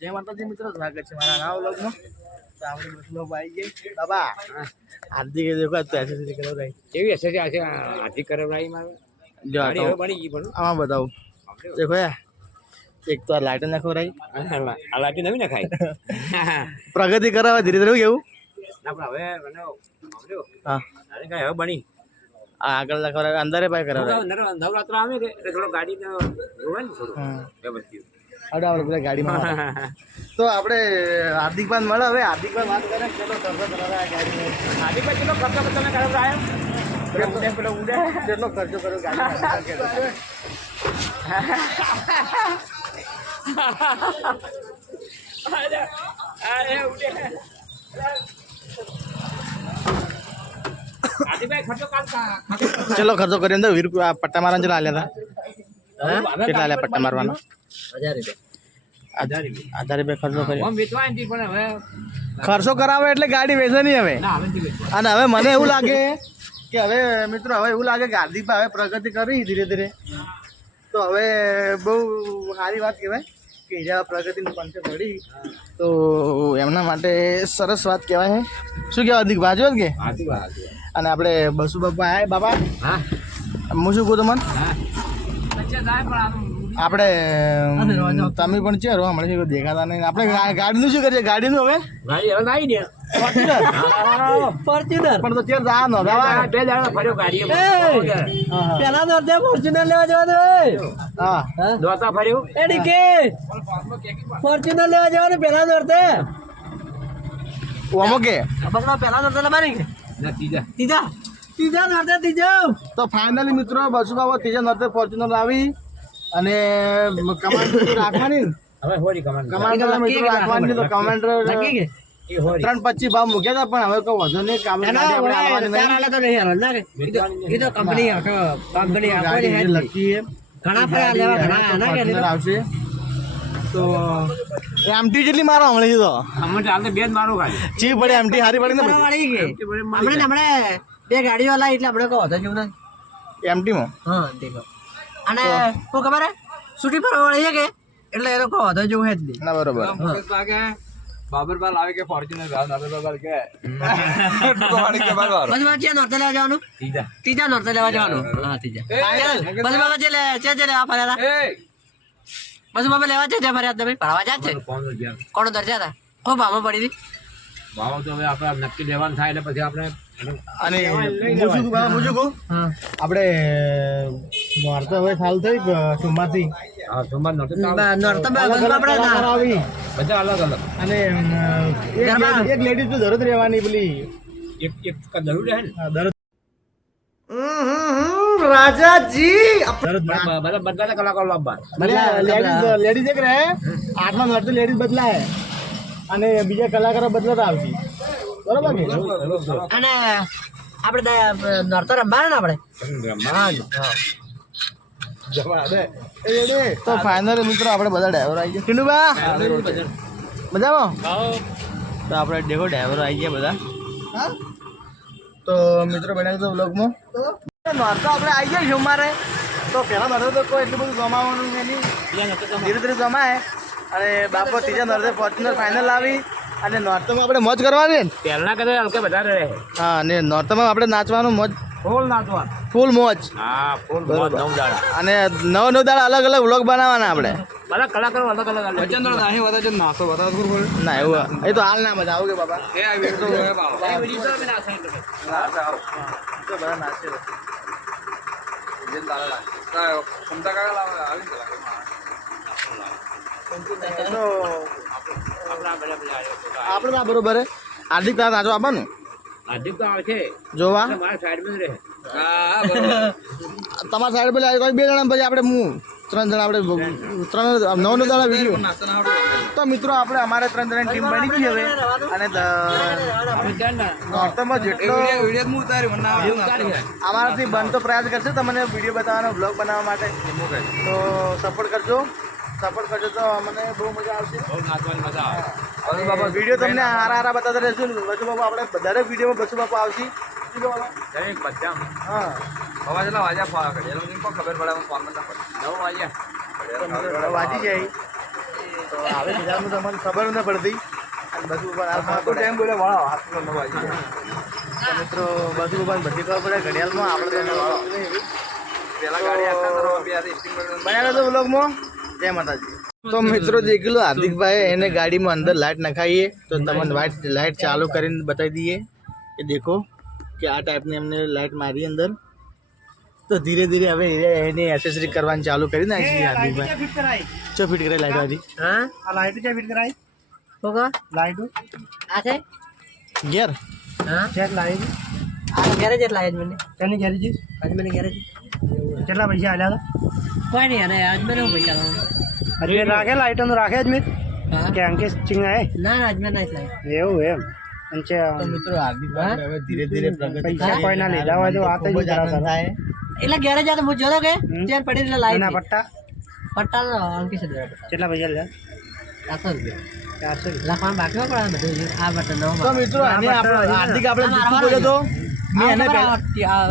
જય માતાજી મિત્રો સ્વાગત છે મારા નામ વ્લોગમાં. તો આપણે બસલો આવી ગઈ બાબા હાર્દિક દેખો તો એસએસસી કરો રહી કેવી હશે છે આજે હાથી કરાવડાવી મારે જો આમાં બતાવું. દેખો એક તો આ લાઈટ નાખો રહી આ લાટી નવી ના ખાય પ્રગતિ કરાવે ધીરે ધીરે કેવું? હવે હા. હવે બની. આગળ લખવા અંદર ભાઈ કરાવે. નવ- નવરાત્ર આવે એટલે થોડો ગાડી જોવે ને થોડું. વ્યવસ્થિત. આવડે બધા ગાડીમાં તો આપણે હાર્દિક પાન મળે હવે. હાર્દિક પાન વાત કરે ચલો કરતો કરાવે આ ગાડીમાં. હાર્દિક પર કેટલો ખર્ચો તમે પેલો ઉડે પેલો ઉડે કેટલો ખર્ચો કર્યો ગાડીમાં. અરે અરે ઉડે ખર્ચો કાલ કા- ચલો ખર્ચો કરી અંદર વીર પટ્ટા મારા જ આલ્યા હતા કેટલા આલ્યા પટ્ટા મારવાના? હજાર રૂપિયા. હજાર રૂપિયા. ખર્ચો પણ હવે કરાવે એટલે ગાડી વેચે નહીં હવે. અને હવે મને એવું લાગે કે હવે મિત્રો હવે એવું લાગે કે હાર્દિકભાઈ હવે પ્રગતિ કરી ધીરે ધીરે. તો હવે બહુ સારી વાત કહેવાય કે ઈજા પ્રગતિની પંચે પડી તો એમના માટે સરસ વાત કહેવાય છે શું કહેવાય હાર્દિક બાજુ કે? અને આપણે બસુ બાપા આય બાપા? હા. હું શું કહું તમને? આપણે તમે પણ છે હમણાં કોઈ દેખાતા નહીં. આપણે ગાડી ગાડીનું શું કરીએ? ગાડીનું હવે? ગાડી હવે દે. ફોર્ચ્યુનર? પણ તો ચેર જા નો દાવા બે દાડા ફર્યો ગાડી પેલા દોરતે ફોર્ચ્યુનર લેવા જવાનું હા. દોતા ફર્યો? એડી કે? ફોર્ચ્યુનર લેવા જવાનું પેલા દોરતે ઓમો કે? પકડો પેલા દોરતે લબારી કે? ના ત્રીજા ત્રીજા ત્રીજા નર્તે ત્રીજો તો ફાઇનલી મિત્રો બસુ બાબા ત્રીજા નર્તે ફોર્ચ્યુનર લાવી અને કમાન્ડર રાખવાની? હવે હોરી કમાન્ડર મિત્રો રાખવાની તો કમાન્ડર ત્રણ પચીસ ભાવ મૂક્યા હતા પણ હવે કોઈ વધુ નહીં. કામ આપણે આવવાની નહીં. ગાડી જે લકી છે. ફોર્ચ્યુનર આવશે. તો એમટી જેટલી મારો હમણાં તો અમે તો હાલ બે જ મારો ગાડી. ચી પડે એમટી હારી પડી ને હમણાં હમણે બે ગાડીઓ લાવી એટલે આપણે કહો તો જેવું નથી એમટીમાં હા એમટીમાં અને શું ખબર હે? છૂટી ફરવા વાળી છે કે? એટલે એ લોકો વધુ જેવું હે જ નહીં. ના બરોબર. બાબરબાલ આવે કે ફોર્ચ્યુનર ભાવ બાબરબાલ કે. પછી બાબા ક્યાં લેવા જવાનું. ત્રીજા ત્રીજા નોરતે લેવા જવાનું. હા ત્રીજા પછી બાબા જે લે છે જે લેવા ફર્યા હતા પછી બાબા લેવા છે જે ફર્યા હતા ભાઈ. ભરવા જાય છે કોણ દરજા હતા ખૂબ ભાવમાં પડી હતી? ભાવ તો હવે આપણે નક્કી લેવાનું થાય એટલે પછી આપણે અને હું શું કહું, હું. શું આપણે માર તો હવે સાલ થઈ સોમવારથી. બધા અલગ અલગ અને એક લેડીઝ તો જરૂર રહેવાની પેલી. એક એક જરૂર રહે ને? હા, રાજાજી. બધા બધા કલાકારો લાવવા લેડીઝ લેડીઝ એક રહે આઠમા નોરતે લેડીઝ બદલાય. અને બીજા કલાકારો બદલાતા આવશે બરોબર અને આપણે નોરતે રમવાના ને આપણે? તો ફાઇનલ મિત્રો આપણે બધા ડ્રાઈવર આવી ગયા. ટીનુબા મજામાં? તો આપણે દેખો ડ્રાઈવર આવી ગયા બધા. તો મિત્રો બનાવી દો બ્લોગમાં નોરતો આપણે આવી ગયા છું મારે તો પહેલા નોરતો તો કોઈ એટલું બધું જમાવાનું નહીં. ધીરે ધીરે જમાય અને બાપો ત્રીજા નોરતે ફોર્ચ્યુનર ફાઇનલ આવી. અને નોર્તમાં આપણે મોજ કરવાની? ને પહેલા કદાચ હલકે વધારે રહે. હા અને નોર્તમાં આપણે નાચવાનું મોજ? ફૂલ નાચવા ફૂલ મોજ? હા ફૂલ નવ દાડા. અને નવ નવ દાડા અલગ અલગ વ્લોગ બનાવવાના આપણે? બધા કલાકારો અલગ અલગ અલગ ના એવું એ તો હાલ ના મજા આવું કે બાબા તો બધા નાચે. તો આપણે તો બરોબર હાર્દિક તાર નાચો આપવાનું? હાર્દિક તો આવશે જોવા? મારા સાઈડમાં રહે. તમારા સાઈડ પર આવી બે જણા પછી આપણે હું? ત્રણ જણા આપણે ત્રણ નવ નવ જણા વીડિયો તો મિત્રો આપણે અમારે ત્રણ જણાની ટીમ બની ગઈ હવે. અને નોર્થમાં જેટલો અમારાથી બનતો પ્રયાસ કરશે તમને વીડિયો બતાવવાનો બ્લોગ બનાવવા માટે. તો સપોર્ટ કરજો. સપોર્ટ કરજો તો અમને બહુ મજા આવશે. બહુ નાચવાની મજા આવે. બાબા વીડિયો તમને હારા હારા બતાતા રહેશું. બસુ બાપુ આપણે વધારે વિડીયોમાં બસુ બાપુ આવશે. શું કહો દરેક બધા હા. હવા જેટલા વાગ્યા ફોન કરે એનું ખબર પડે? ફોન નવ વાગ્યા. વાજી જાય. તો આવે બીજાનું તો મને ખબર ન પડતી. હાલ ટાઈમ બોલે વાળો હાથ પર ન વાગી મિત્રો બસ ઉપર બધી ખબર પડે ઘડિયાળમાં આપણે પેલા ગાડી આટલા બનાવ્યો તો વ્લોગમાં જય માતાજી. તો મિત્રો દેખ લો હાર્દિકભાઈ એને ગાડીમાં અંદર લાઇટ નખાઈએ તો તમને લાઇટ લાઇટ ચાલુ કરીને બતાવી દઈએ. એ દેખો કે આ ટાઈપની અમને લાઇટ મારી અંદર. તો ધીરે ધીરે હવે એ- એની એસેસરી કરવાની ચાલુ કરી નાખી છે હાર્દિકભાઈ ચો ફિટ કરે લાઇટ વાળી? હા? આ લાઇટ ચા ફિટ કરાઈ? હોગા લાઇટ આ છે? ગેર હા? ચેક લાઇટ આ ગેરેજ જ લાગે મને. તેની ગેરેજી આજ મને ગેરેજ કેટલા પૈસા આલ્યા હતા? કોઈ નહીં અરે અજમેર હું પૈસા લાવવાનો અરે રાખે આઈટમ રાખે હા? કે અંકેશ ચિંગ ના ના અજમેર નહીં લાગે એવું એમ. તો મિત્રો હાર્દિકભાઈ હવે ધીરે ધીરે પ્રગતિ પૈસા કોઈના લીધા હોય તો વાત જ થાય. એટલે ગેરેજ આ તો હું જોતો કે? ત્યાં પડી એટલે લાઈટ પટ્ટા? પટ્ટા કેટલા પૈસા લીધા ચારસો રૂપિયા. ચારસો લખવાનું બાકી પણ બધું આ બટન તો મિત્રો આપણે હાર્દિક આપણે તો. મેં એને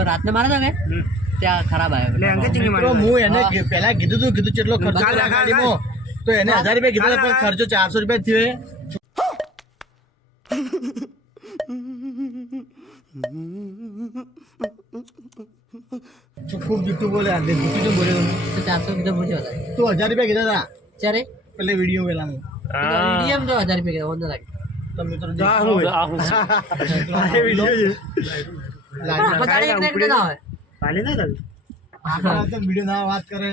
રાતને મારે તો કે? ત્યાં ખરાબ આવ્યો હું એને પહેલા કીધું તું કીધું કેટલો ખર્ચો ગાડીમાં તો એને હજાર રૂપિયા કીધા પણ ખર્ચો ચારસો રૂપિયા થયો તું ખૂબ બોલે ચારસો કીધો હજાર રૂપિયા કીધા હતા? ત્યારે પેલે વીડિયો જો હજાર રૂપિયા કીધો તો હોય આપણે તો વીડિયો ના વાત કરે.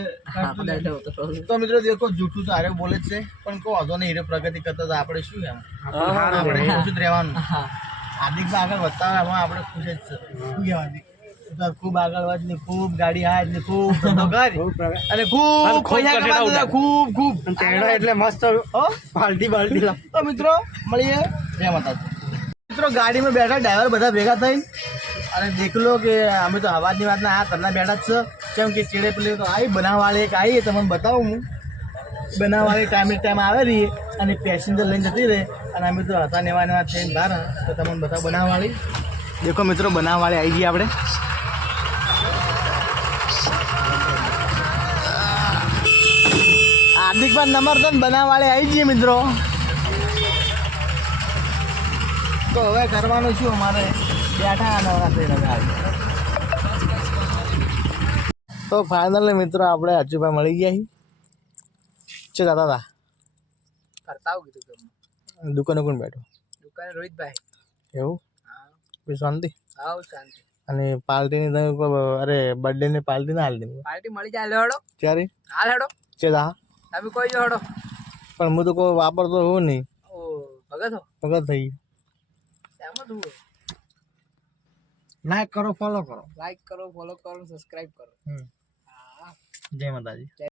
તો તો મિત્રો દેખો જૂઠું તો બોલે છે પણ કોઈ વાંધો નહીં હીરો પ્રગતિ કરતા હતા આપણે શું એમ? આપણે ઓછું જ રહેવાનું. હા આગળ વધતા આપણે ખુશ જ છે. શું કહેવાય હાર્દિક? ખૂબ આગળ વધ ને ખૂબ ગાડી હાથ ને ખૂબ ધંધો કર અને ખૂબ ખૂબ ખૂબ એટલે મસ્ત બાલટી બાલટી તો મિત્રો મળીએ. જય માતાજી. મિત્રો ગાડીમાં બેઠા ડ્રાઈવર બધા ભેગા થઈને અને દેખ લો કે અમે તો અવાજની વાત ના, આ કરના બેઠા જ છે. કેમ કે ચીડે પેલી તો આવી બનાવવાળી એક આવી તમને બતાવું હું. બનાવવાળી ટાઈમે ટાઈમ આવે રહીએ અને પેસેન્જર લઈને જતી રહે. અને અમે તો હતા નેવા નેવા થઈને બહાર, તો તમને બતાવો બનાવવાળી. દેખો મિત્રો, બનાવવાળી આવી ગઈ આપણે. હાર્દિકભાઈ નંબર તો બનાવવાળી આવી જઈએ મિત્રો. તો હવે કરવાનું શું અમારે? બેઠા તો ફાઇનલી મિત્રો આપણે અજુભાઈ મળી ગયા છે દાદા હતા કરતા આવું કીધું દુકાને કોણ બેઠો? દુકાને રોહિતભાઈ. એવું? હા. શાંતિ? હા શાંતિ. અને પાર્ટીની તમે અરે અરે બર્થડેની પાર્ટી ના હાલી પાર્ટી મળી જાય હેડો ત્યારે હાલ હેડો છે દા તમે કોઈ જો હેડો પણ હું તો કોઈ વાપરતો હું નહીં. ઓ ભગત હો. ભગત થઈ એમ જ હું. લાઈક કરો ફોલો કરો. લાઈક કરો ફોલો કરો સબસ્ક્રાઇબ કરો. જય માતાજી.